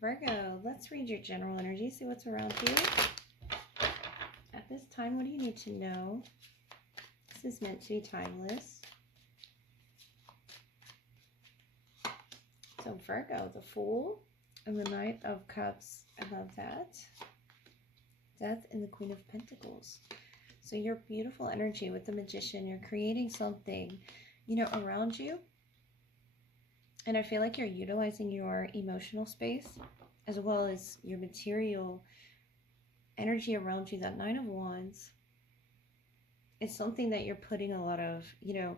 Virgo, let's read your general energy, see what's around you. At this time, what do you need to know? This is meant to be timeless. So Virgo, the Fool and the Knight of Cups. I love that. Death and the Queen of Pentacles. So your beautiful energy with the Magician, you're creating something, you know, around you. And I feel like you're utilizing your emotional space as well as your material energy around you. That Nine of Wands is something that you're putting a lot of, you know,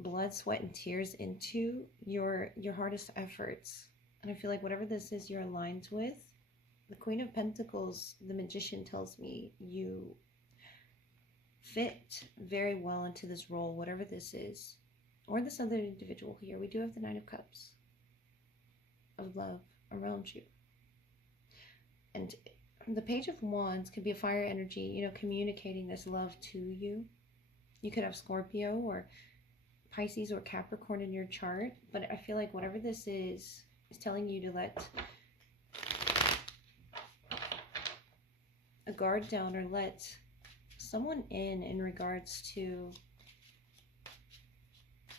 blood, sweat, and tears into your hardest efforts. And I feel like whatever this is you're aligned with, the Queen of Pentacles, the Magician, tells me you fit very well into this role, whatever this is. Or this other individual here. We do have the Nine of Cups of love around you. And the Page of Wands could be a fire energy, you know, communicating this love to you. You could have Scorpio or Pisces or Capricorn in your chart. But I feel like whatever this is telling you to let a guard down or let someone in regards to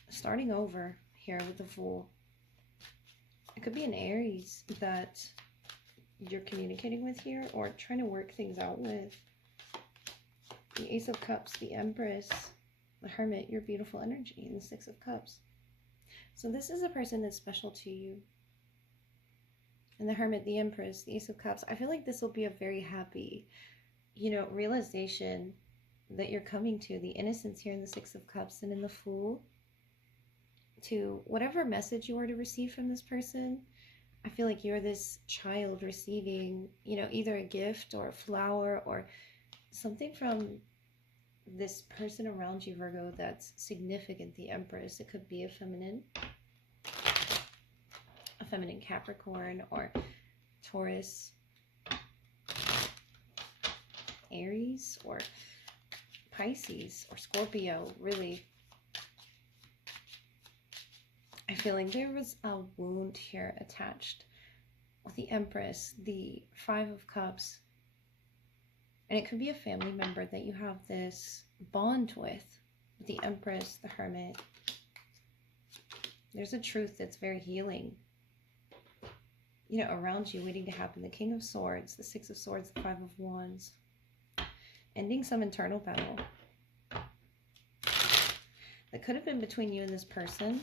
starting over here with the Fool. It could be an Aries that you're communicating with here or trying to work things out with. The Ace of Cups, the Empress, the Hermit, your beautiful energy, and the Six of Cups. So this is a person that's special to you. And the Hermit, the Empress, the Ace of Cups. I feel like this will be a very happy, you know, realization that you're coming to. The innocence here in the Six of Cups and in the Fool. To whatever message you are to receive from this person, I feel like you're this child receiving, you know, either a gift or a flower or something from this person around you, Virgo, that's significant. The Empress, it could be a feminine Capricorn or Taurus, Aries or Pisces or Scorpio, really. I feel like there was a wound here attached with the Empress, the Five of Cups. And it could be a family member that you have this bond with the Empress, the Hermit. There's a truth that's very healing, you know, around you, waiting to happen. The King of Swords, the Six of Swords, the Five of Wands. Ending some internal battle that could have been between you and this person,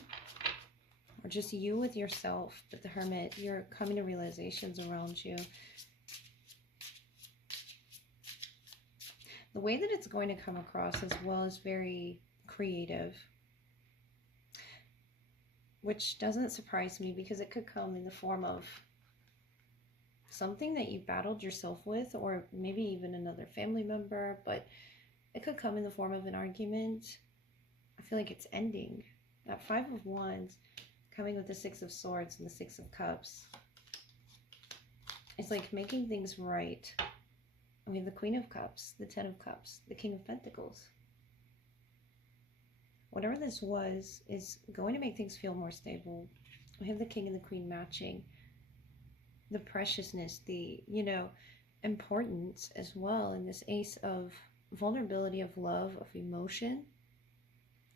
or just you with yourself. But the Hermit, you're coming to realizations around you. The way that it's going to come across as well is very creative, which doesn't surprise me because it could come in the form of something that you battled yourself with, or maybe even another family member, but it could come in the form of an argument. I feel like it's ending. That Five of Wands coming with the Six of Swords and the Six of Cups. It's like making things right. We have the Queen of Cups, the Ten of Cups, the King of Pentacles. Whatever this was is going to make things feel more stable. We have the King and the Queen matching. The preciousness, the, you know, importance as well in this Ace of vulnerability, of love, of emotion,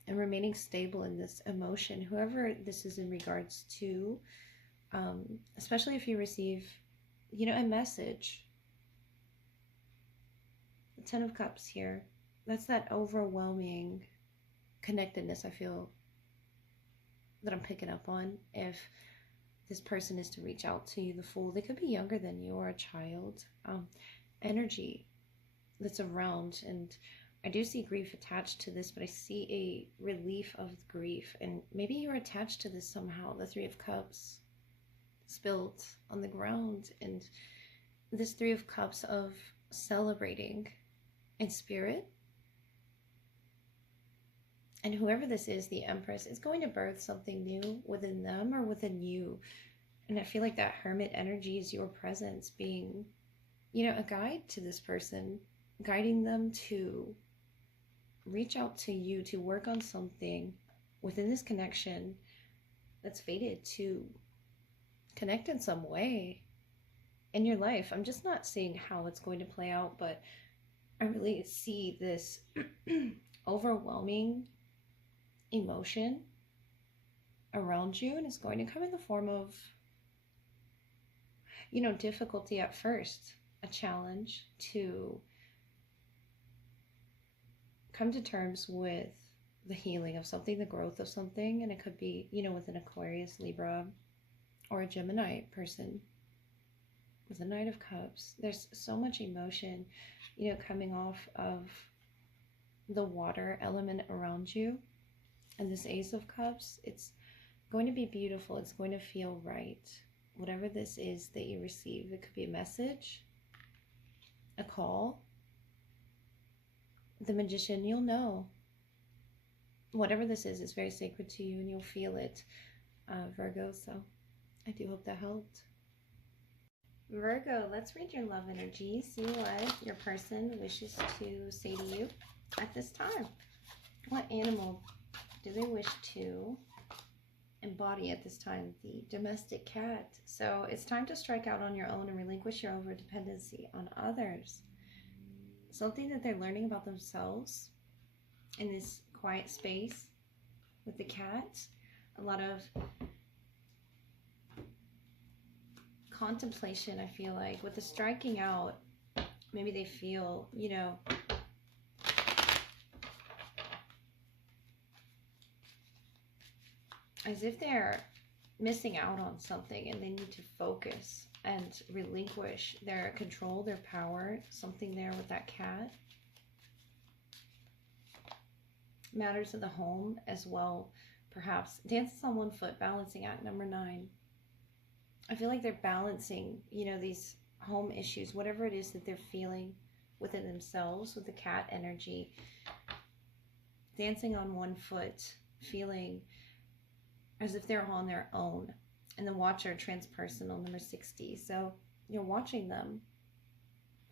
and remaining stable in this emotion, whoever this is in regards to, especially if you receive, you know, a message. The Ten of Cups here, that's that overwhelming connectedness I feel that I'm picking up on. If this person is to reach out to you, the Fool, they could be younger than you or a child. Energy that's around, and I do see grief attached to this, but I see a relief of grief, and maybe you're attached to this somehow. The Three of Cups spilled on the ground, and this Three of Cups of celebrating in spirit. And whoever this is, the Empress, is going to birth something new within them or within you. And I feel like that Hermit energy is your presence being, you know, a guide to this person, guiding them to reach out to you, to work on something within this connection that's fated to connect in some way in your life. I'm just not seeing how it's going to play out, but I really see this overwhelming emotion around you, and it's going to come in the form of, you know, difficulty at first, a challenge to come to terms with the healing of something, the growth of something. And it could be, you know, with an Aquarius, Libra, or a Gemini person with the Knight of Cups. There's so much emotion, you know, coming off of the water element around you. And this Ace of Cups, it's going to be beautiful. It's going to feel right. Whatever this is that you receive, it could be a message, a call. The Magician, you'll know. Whatever this is very sacred to you, and you'll feel it, Virgo. So I do hope that helped. Virgo, let's read your love energy. See what your person wishes to say to you at this time. What animal do they wish to embody at this time? The domestic cat. So it's time to strike out on your own and relinquish your over-dependency on others. Something that they're learning about themselves in this quiet space with the cat. A lot of contemplation, I feel like. With the striking out, maybe they feel, you know, as if they're missing out on something, and they need to focus and relinquish their control, their power. Something there with that cat. Matters of the home as well, perhaps. Dances on one foot, balancing act number 9. I feel like they're balancing, you know, these home issues, whatever it is that they're feeling within themselves with the cat energy. Dancing on one foot, feeling as if they're on their own. And the Watcher, transpersonal, number 60. So you're watching them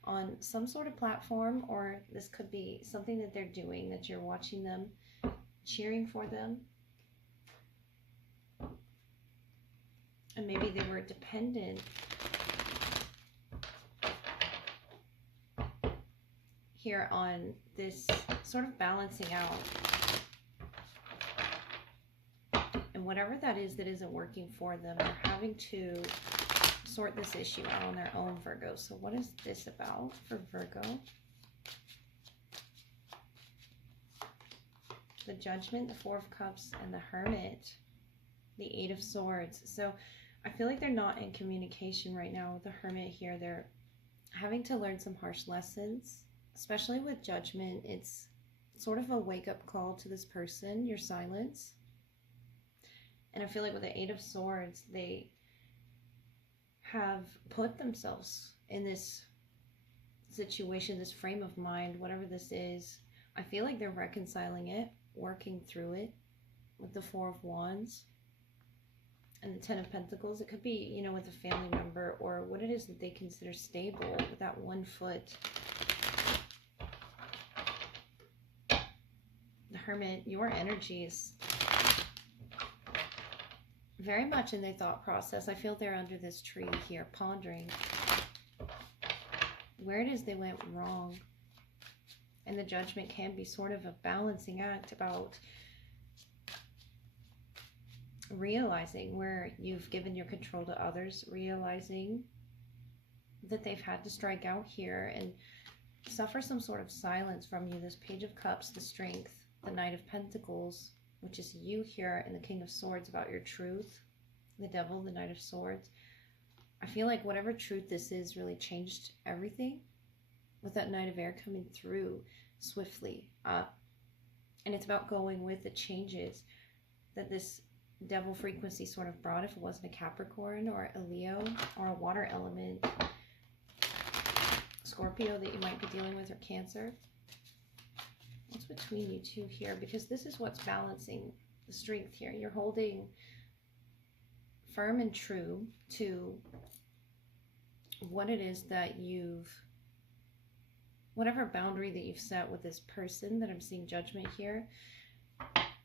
on some sort of platform, or this could be something that they're doing, that you're watching them, cheering for them. And maybe they were dependent here on this sort of balancing out. And whatever that is that isn't working for them, they're having to sort this issue out on their own, Virgo. So what is this about for Virgo? The Judgment, the Four of Cups, and the Hermit, the Eight of Swords. So I feel like they're not in communication right now with the Hermit here. They're having to learn some harsh lessons, especially with Judgment. It's sort of a wake-up call to this person, your silence. And I feel like with the Eight of Swords, they have put themselves in this situation, this frame of mind, whatever this is. I feel like they're reconciling it, working through it with the Four of Wands and the Ten of Pentacles. It could be, you know, with a family member, or what it is that they consider stable with that one foot. The Hermit, your energy is very much in their thought process. I feel they're under this tree here, pondering where it is they went wrong. And the Judgment can be sort of a balancing act about realizing where you've given your control to others, realizing that they've had to strike out here and suffer some sort of silence from you. This Page of Cups, the Strength, the Knight of Pentacles, which is you here, and the King of Swords, about your truth. The Devil, the Knight of Swords. I feel like whatever truth this is really changed everything with that Knight of Air coming through swiftly. And it's about going with the changes that this Devil frequency sort of brought, if it wasn't a Capricorn or a Leo or a water element, Scorpio that you might be dealing with, or Cancer. What's between you two here? Because this is what's balancing the strength here. You're holding firm and true to what it is that you've, whatever boundary that you've set with this person that I'm seeing Judgment here.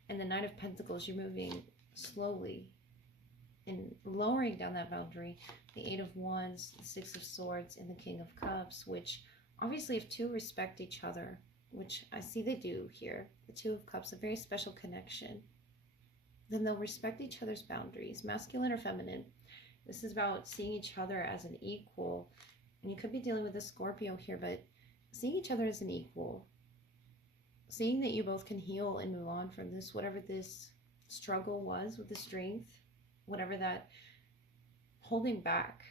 And the Knight of Pentacles, you're moving slowly and lowering down that boundary, the Eight of Wands, the Six of Swords, and the King of Cups, which obviously if two respect each other, which I see they do here, the Two of Cups, a very special connection, then they'll respect each other's boundaries, masculine or feminine. This is about seeing each other as an equal. And you could be dealing with a Scorpio here, but seeing each other as an equal, seeing that you both can heal and move on from this, whatever this struggle was with the strength, whatever that holding back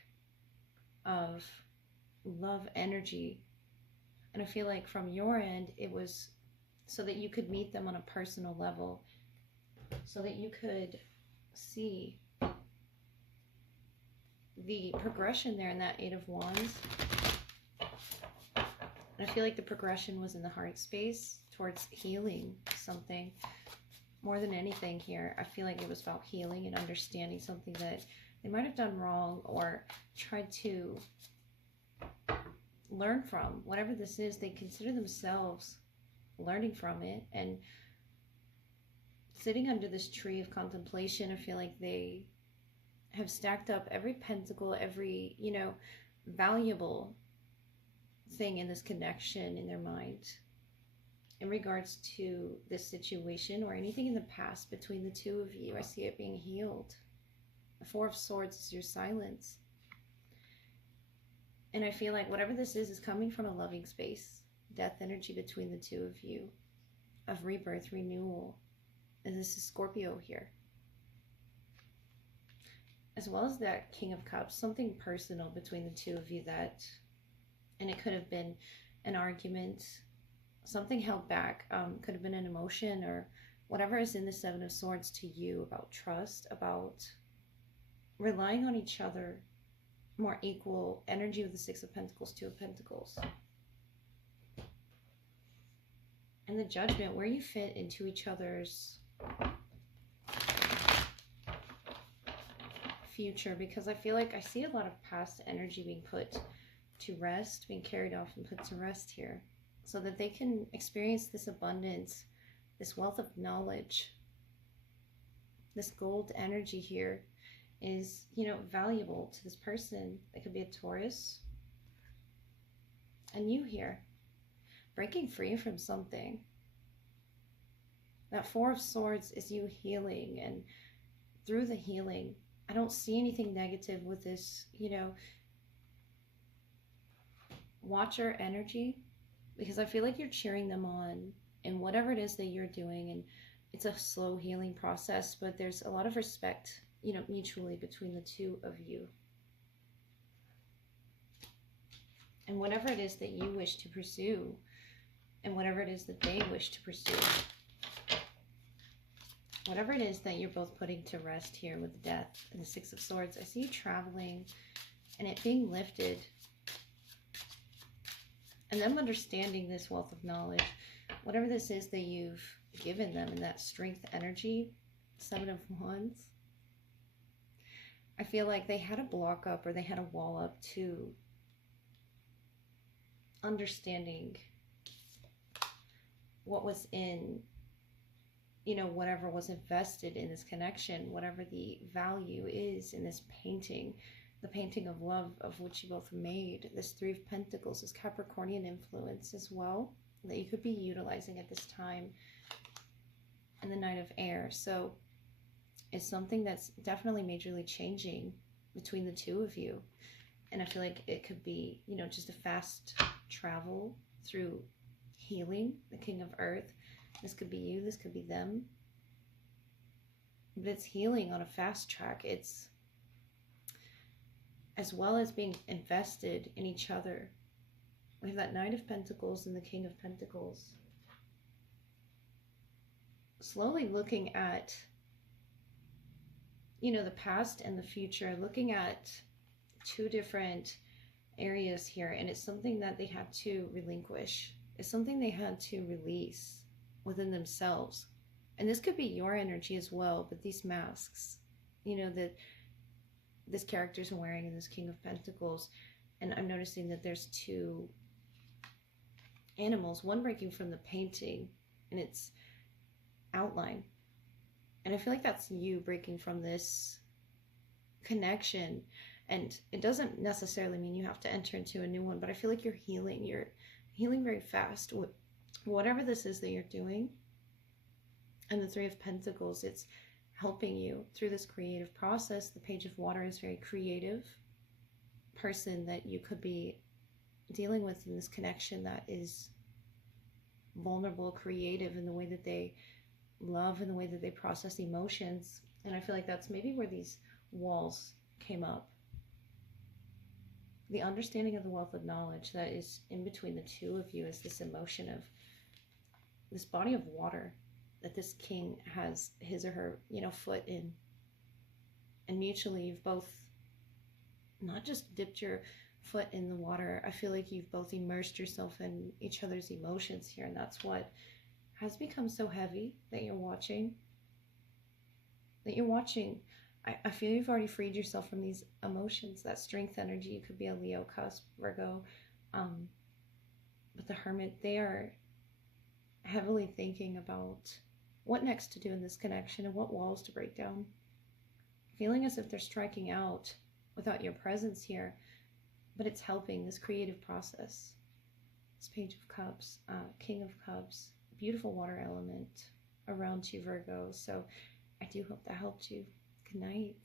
of love energy. And I feel like from your end, it was so that you could meet them on a personal level, so that you could see the progression there in that Eight of Wands. And I feel like the progression was in the heart space towards healing something. More than anything here, I feel like it was about healing and understanding something that they might have done wrong or tried to learn from. Whatever this is, they consider themselves learning from it. And sitting under this tree of contemplation, I feel like they have stacked up every pentacle, every, you know, valuable thing in this connection in their mind in regards to this situation or anything in the past between the two of you. I see it being healed. The Four of Swords is your silence. And I feel like whatever this is coming from a loving space, death energy between the two of you, of rebirth, renewal. And this is Scorpio here. As well as that King of Cups, something personal between the two of you that, and it could have been an argument, something held back, could have been an emotion or whatever is in the Seven of Swords to you about trust, about relying on each other, more equal energy with the Six of Pentacles, Two of Pentacles. And the Judgment, where you fit into each other's future, because I feel like I see a lot of past energy being put to rest, being carried off and put to rest here, so that they can experience this abundance, this wealth of knowledge. This gold energy here is, you know, valuable to this person. It could be a Taurus. And you here, breaking free from something. That Four of Swords is you healing, and through the healing, I don't see anything negative with this, you know, Watcher energy, because I feel like you're cheering them on in whatever it is that you're doing, and it's a slow healing process, but there's a lot of respect, you know, mutually between the two of you. And whatever it is that you wish to pursue, and whatever it is that they wish to pursue, whatever it is that you're both putting to rest here with death and the Six of Swords, I see you traveling and it being lifted. And them understanding this wealth of knowledge, whatever this is that you've given them in that strength energy, Seven of Wands. I feel like they had a block up or they had a wall up to understanding what was in, you know, whatever was invested in this connection, whatever the value is in this painting, the painting of love of which you both made. This Three of Pentacles, this Capricornian influence as well, that you could be utilizing at this time. And the Knight of Air. So it's something that's definitely majorly changing between the two of you. And I feel like it could be, you know, just a fast travel through healing, the King of Earth. This could be you, this could be them. But it's healing on a fast track. It's as well as being invested in each other. We have that Knight of Pentacles and the King of Pentacles. Slowly looking at, you know, the past and the future, looking at two different areas here. And it's something that they had to relinquish. It's something they had to release within themselves. And this could be your energy as well, but these masks, you know, that this character's wearing in this King of Pentacles. And I'm noticing that there's two animals, one breaking from the painting and its outline. And I feel like that's you breaking from this connection. And it doesn't necessarily mean you have to enter into a new one, but I feel like you're healing. You're healing very fast. Whatever this is that you're doing, and the Three of Pentacles, it's helping you through this creative process. The Page of Water is very creative person that you could be dealing with in this connection that is vulnerable, creative in the way that they love and the way that they process emotions. And I feel like that's maybe where these walls came up. The understanding of the wealth of knowledge that is in between the two of you is this emotion of this body of water that this king has his or her, foot in. And mutually you've both not just dipped your foot in the water, I feel like you've both immersed yourself in each other's emotions here, and that's what has become so heavy that you're watching. I feel you've already freed yourself from these emotions, that strength energy. You could be a Leo, cusp, Virgo, but the Hermit, they are heavily thinking about what next to do in this connection and what walls to break down. Feeling as if they're striking out without your presence here, but it's helping this creative process. This Page of Cups, King of Cups, beautiful water element around you, Virgo. So I do hope that helped you. Good night.